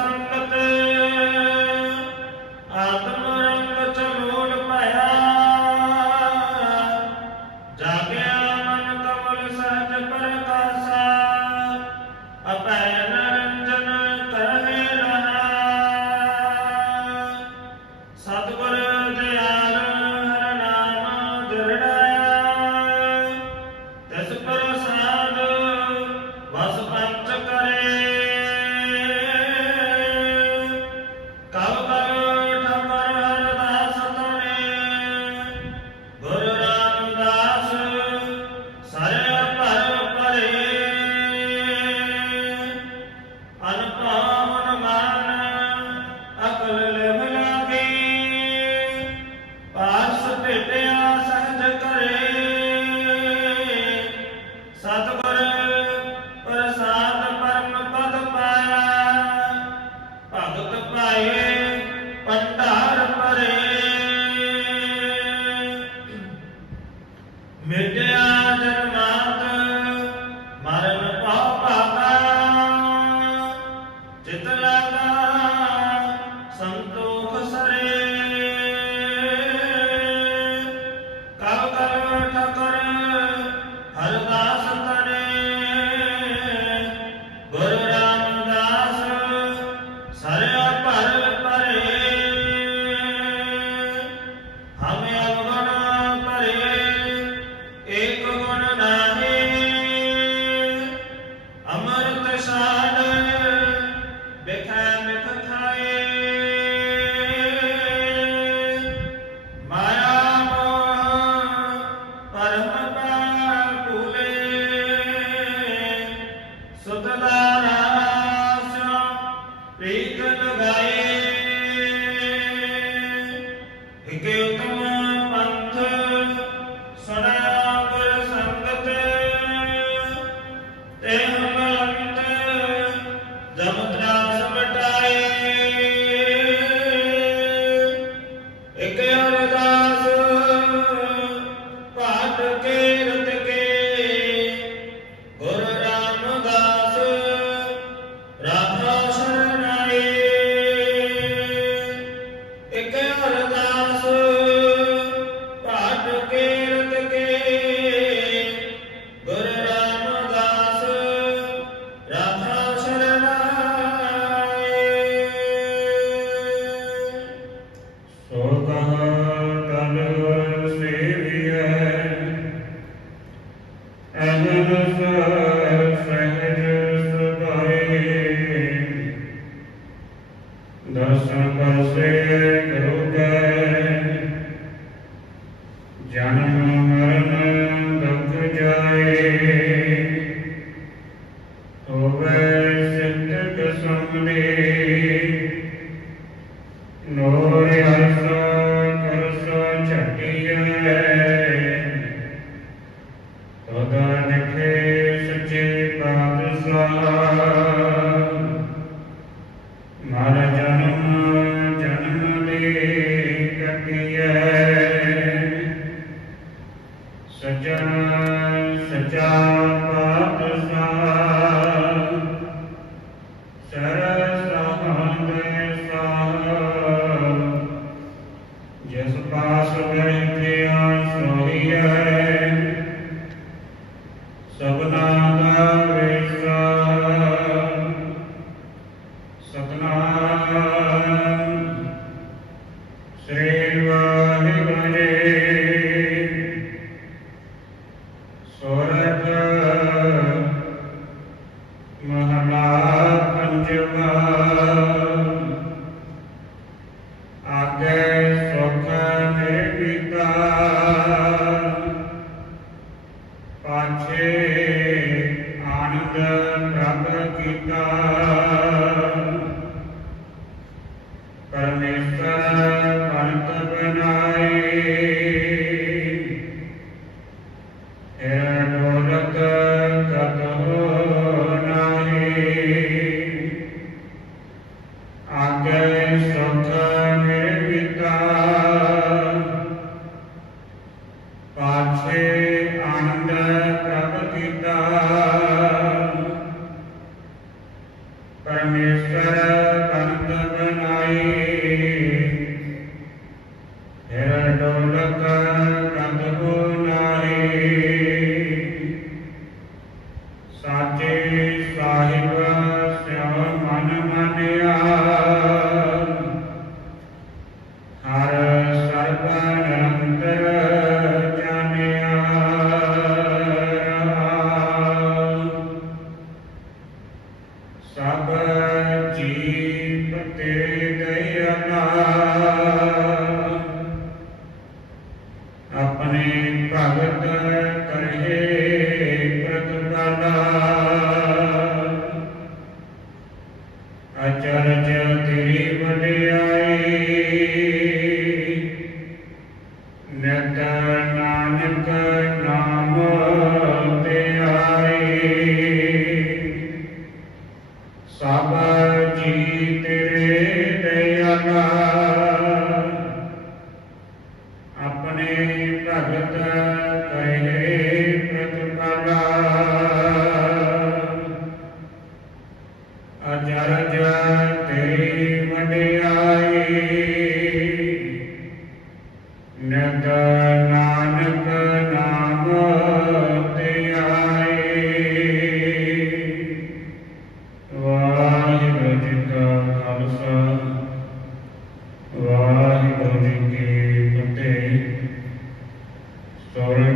ਸੰਗਤ ਆਤਮ ਰੰਗ ਚਮੋਲ ਪਾਇਆ ਜਾਗਿਆ ਮਨ ਕਮਲ ਸਹਜ ਪ੍ਰਕਾਸ਼ਾ ਅਪੈ ਨਰੰਜਨ ਕਰਹਿ ਰਹਾ ਸਤਿਗੁਰ ਦਿਆਲ ਹਰ ਨਾਮ ਜਰੜਾ particolarmente Gracias. Father,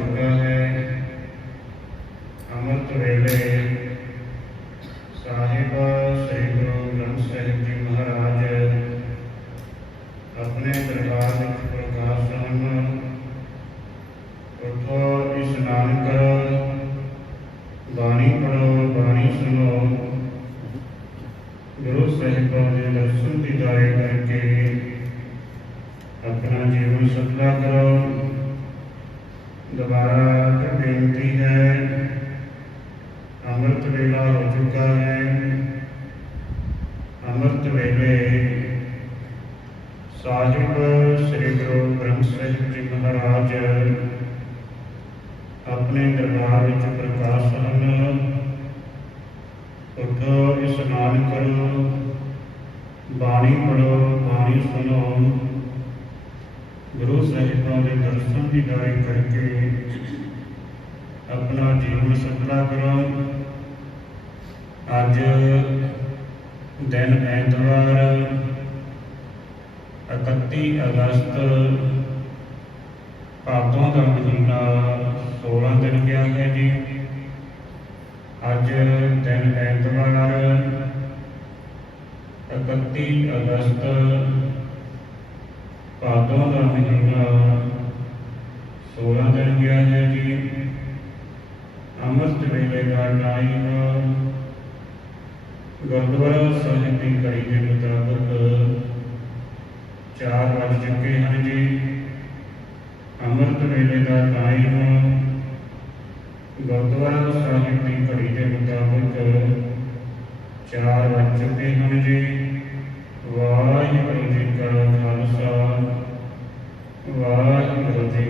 मुद्दा है अमृत तो वेले साहिबा श्री गुरु ग्रंथ साहिब जी महाराज अपने दरबार प्रकाश रहन उठो स्नान करो बाणी पढ़ो बाणी सुनो गुरु साहिबा के दर्शन दीदारे करके अपना जीवन सफला करो दोबारा फिर बेनती है अमृत वेला हो चुका है अमृत वेले साहिब श्री गुरु ब्रह्म साहिब जी महाराज अपने दरबार में प्रकाश हैं उठो स्नान करो बाणी पढ़ो बाणी सुनो ਗੁਰੂ ਸਾਹਿਬਾਨ ਦੇ ਦਰਸ਼ਨ ਦੀ ਗਾਇ ਕਰਕੇ ਆਪਣਾ ਜੀਵਨ ਸਫਲਾ ਕਰਾਂ ਅੱਜ ਦਿਨ ਐਤਵਾਰ 31 ਅਗਸਤ ਭਾਦੋਂ ਦਾ ਮਹੀਨਾ 16 ਦਿਨ ਗਿਆ ਹੈ ਜੀ ਅੱਜ ਦਿਨ ਐਤਵਾਰ 31 ਅਗਸਤ ਭਾਦੋਂ ਦਾ ਮਹੀਨਾ 16 ਦਿਨ ਗਿਆ ਹੈ ਜੀ ਅਮਰਤ ਵੇਲੇ ਦਾ ਟਾਈਮ ਗੁਰਦੁਆਰਾ ਸਾਹਿਬ ਦੀ ਕੜੀ ਦੇ ਮੁਤਾਬਕ 4 ਵਜ ਚੁੱਕੇ ਹਨ ਜੀ ਅਮਰਤ ਵੇਲੇ ਦਾ ਟਾਈਮ ਗੁਰਦੁਆਰਾ ਸਾਹਿਬ ਦੀ ਕੜੀ ਦੇ ਮੁਤਾਬਕ 4 ਵਜ ਚੁੱਕੇ ਹਨ ਜੀ ਵਾਹਿਗੁਰੂ Amen.